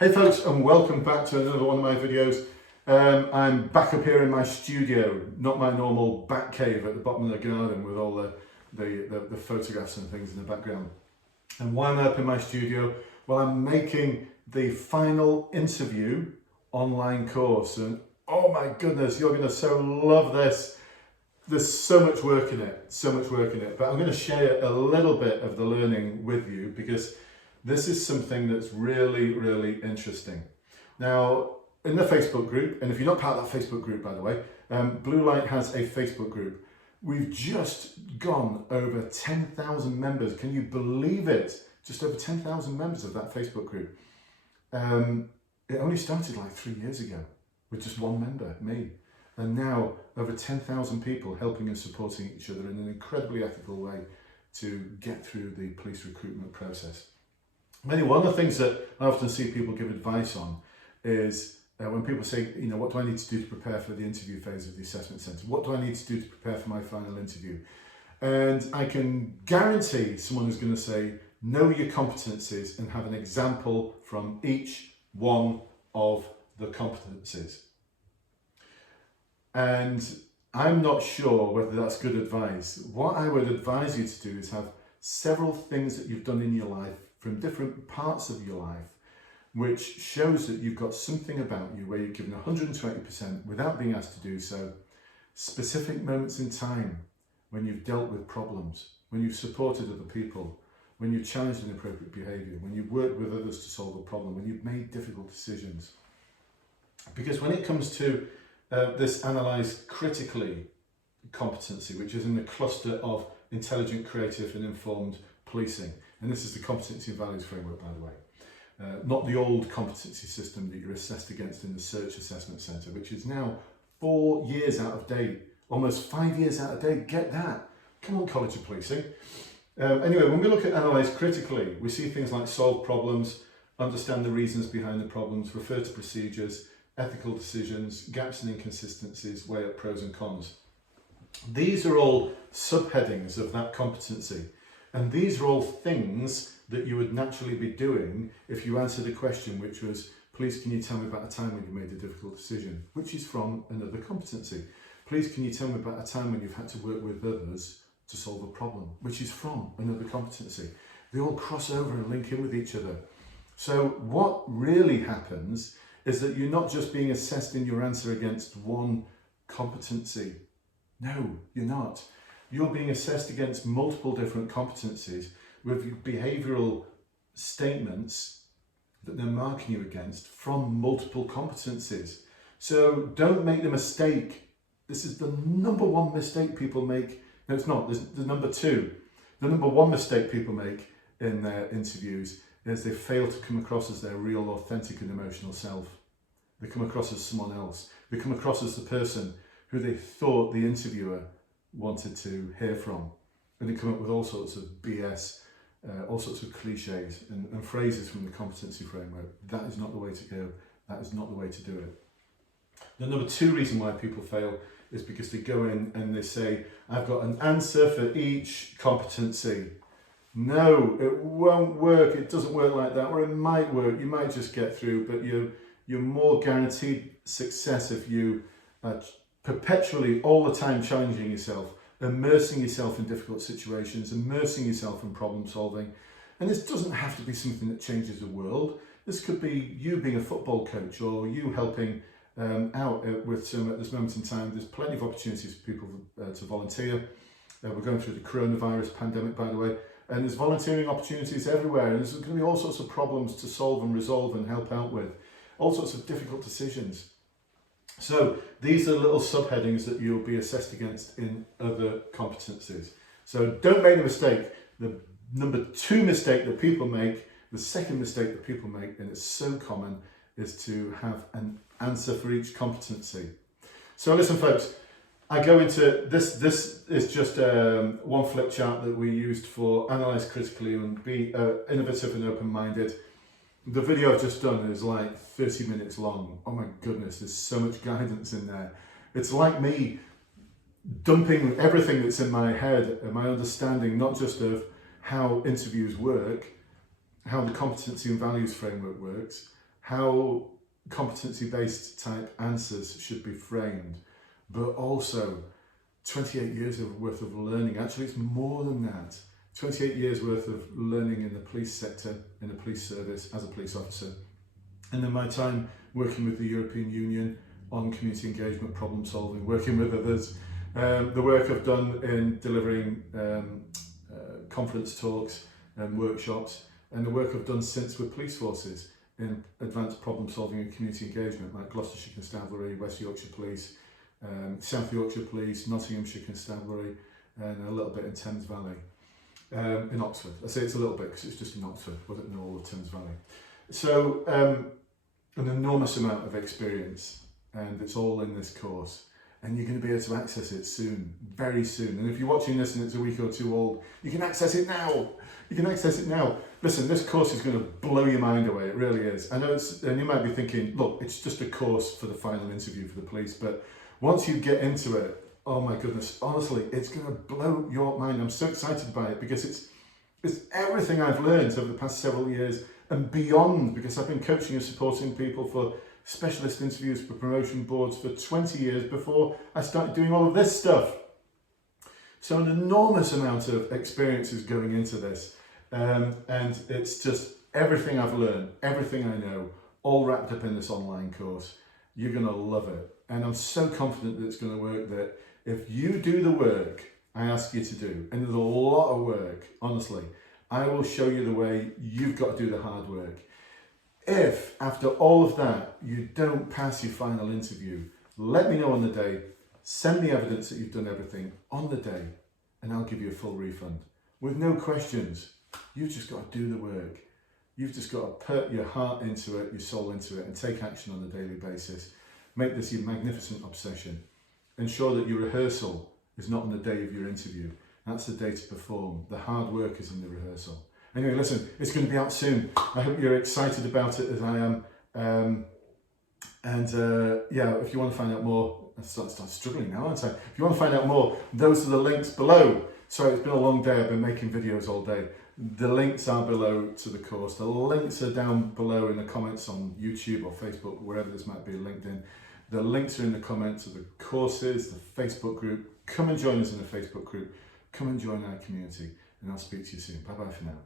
Hey folks, and welcome back to another one of my videos. I'm back up here in my studio, not my normal bat cave at the bottom of the garden with all the photographs and things in the background. And why am I up in my studio? Well, I'm making the final interview online course, and oh my goodness, you're going to so love this. There's so much work in it, but I'm going to share a little bit of the learning with you because this is something that's really, really interesting. Now, in the Facebook group, and if you're not part of that Facebook group, by the way, Bluelight has a Facebook group. We've just gone over 10,000 members. Can you believe it? Just over 10,000 members of that Facebook group. It only started like 3 years ago with just one member, me. And now over 10,000 people helping and supporting each other in an incredibly ethical way to get through the police recruitment process. Anyway, one of the things that I often see people give advice on is when people say, you know, what do I need to do to prepare for the interview phase of the assessment centre? What do I need to do to prepare for my final interview? And I can guarantee someone who's going to say, know your competencies and have an example from each one of the competencies. And I'm not sure whether that's good advice. What I would advise you to do is have several things that you've done in your life from different parts of your life, which shows that you've got something about you where you've given 120% without being asked to do so. Specific moments in time when you've dealt with problems, when you've supported other people, when you've challenged inappropriate behaviour, when you've worked with others to solve a problem, when you've made difficult decisions. Because when it comes to this analyse critically competency, which is in the cluster of intelligent, creative and informed policing, and this is the Competency and Values Framework, by the way, not the old competency system that you're assessed against in the Search Assessment Centre, which is now 4 years out of date, almost 5 years out of date. Get that? Come on, College of Policing. Anyway, when we look at analyse critically, we see things like solve problems, understand the reasons behind the problems, refer to procedures, ethical decisions, gaps and inconsistencies, weigh up pros and cons. These are all subheadings of that competency. And these are all things that you would naturally be doing if you answered a question which was, please can you tell me about a time when you made a difficult decision, which is from another competency. Please can you tell me about a time when you've had to work with others to solve a problem, which is from another competency. They all cross over and link in with each other. So what really happens is that you're not just being assessed in your answer against one competency. No, you're not. You're being assessed against multiple different competencies with behavioural statements that they're marking you against from multiple competencies. So don't make the mistake. This is the number one mistake people make. No, it's not. There's the number two. The number one mistake people make in their interviews is they fail to come across as their real, authentic and emotional self. They come across as someone else. They come across as the person who they thought the interviewer wanted to hear from, and they come up with all sorts of BS, all sorts of cliches and phrases from the Competency Framework. That is not the way to go. That is not the way to do it. The number two reason why people fail is because they go in and they say, I've got an answer for each competency. No, it won't work. It doesn't work like that, or it might work. You might just get through, but you're more guaranteed success if you perpetually, all the time, challenging yourself, immersing yourself in difficult situations, immersing yourself in problem solving. And this doesn't have to be something that changes the world. This could be you being a football coach, or you helping out with some, at this moment in time. There's plenty of opportunities for people to volunteer. We're going through the coronavirus pandemic, by the way, and there's volunteering opportunities everywhere. And there's going to be all sorts of problems to solve and resolve and help out with, all sorts of difficult decisions. So these are little subheadings that you'll be assessed against in other competencies. So don't make the mistake. The number two mistake that people make, the second mistake that people make, and it's so common, is to have an answer for each competency. So listen folks, I go into this is just one flip chart that we used for analyse critically and be innovative and open-minded. The video I've just done is like 30 minutes long. Oh my goodness, there's so much guidance in there. It's like me dumping everything that's in my head and my understanding, not just of how interviews work, how the Competency and Values Framework works, how competency-based type answers should be framed, but also 28 years worth of learning. Actually, it's more than that. 28 years worth of learning in the police sector, in the police service, as a police officer. And then my time working with the European Union on community engagement, problem solving, working with others. The work I've done in delivering conference talks and workshops, and the work I've done since with police forces in advanced problem solving and community engagement, like Gloucestershire Constabulary, West Yorkshire Police, South Yorkshire Police, Nottinghamshire Constabulary, and a little bit in Thames Valley, in Oxford. I say it's a little bit because it's just in Oxford, wasn't in all of Thames Valley. So an enormous amount of experience, and it's all in this course. And you're going to be able to access it soon, very soon. And if you're watching this and it's a week or two old, you can access it now. You can access it now. Listen, this course is going to blow your mind away. It really is. I know it's, and you might be thinking, look, it's just a course for the final interview for the police. But once you get into it, oh my goodness, honestly, it's going to blow your mind. I'm so excited by it because it's everything I've learned over the past several years and beyond, because I've been coaching and supporting people for specialist interviews for promotion boards for 20 years before I started doing all of this stuff. So an enormous amount of experience is going into this, and it's just everything I've learned, everything I know, all wrapped up in this online course. You're going to love it, and I'm so confident that it's going to work, that if you do the work I ask you to do, and there's a lot of work, honestly, I will show you the way. You've got to do the hard work. If, after all of that, you don't pass your final interview, let me know on the day, send me evidence that you've done everything on the day, and I'll give you a full refund. With no questions. You've just got to do the work. You've just got to put your heart into it, your soul into it, and take action on a daily basis. Make this your magnificent obsession. Ensure that your rehearsal is not on the day of your interview. That's the day to perform. The hard work is in the rehearsal. Anyway, listen, it's going to be out soon. I hope you're excited about it as I am. Yeah, if you want to find out more, I start struggling now, aren't I? If you want to find out more, those are the links below. Sorry, it's been a long day. I've been making videos all day. The links are below to the course. The links are down below in the comments on YouTube or Facebook, wherever this might be, LinkedIn. The links are in the comments of the courses, the Facebook group. Come and join us in the Facebook group. Come and join our community, and I'll speak to you soon. Bye-bye for now.